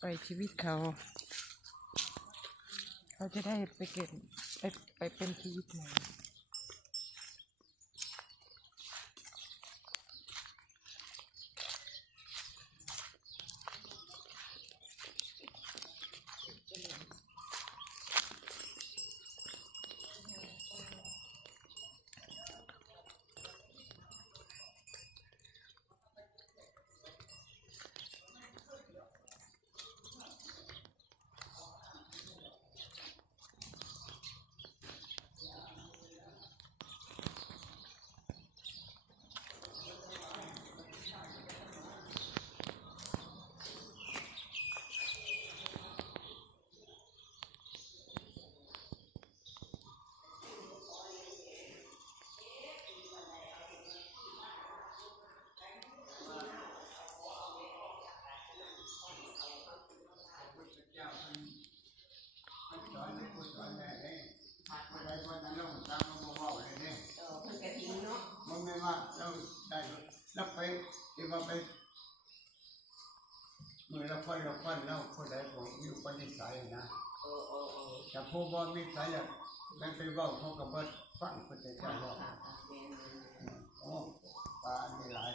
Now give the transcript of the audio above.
ปล่อยชีวิตเขาจะได้ไปเกิดไปเป็นชีวิตใหม่มันไม่ว่าเราได้เราไปที่ว่าไปมือเราค่อยเราคนใดผมอยู่ปณิสัยนะแต่ผู้บ่มีสัยอ่ะนั่นไปว่าเขากับว่าฟังคนใจเจ้าว่าโอ้ปลาไม่หลาย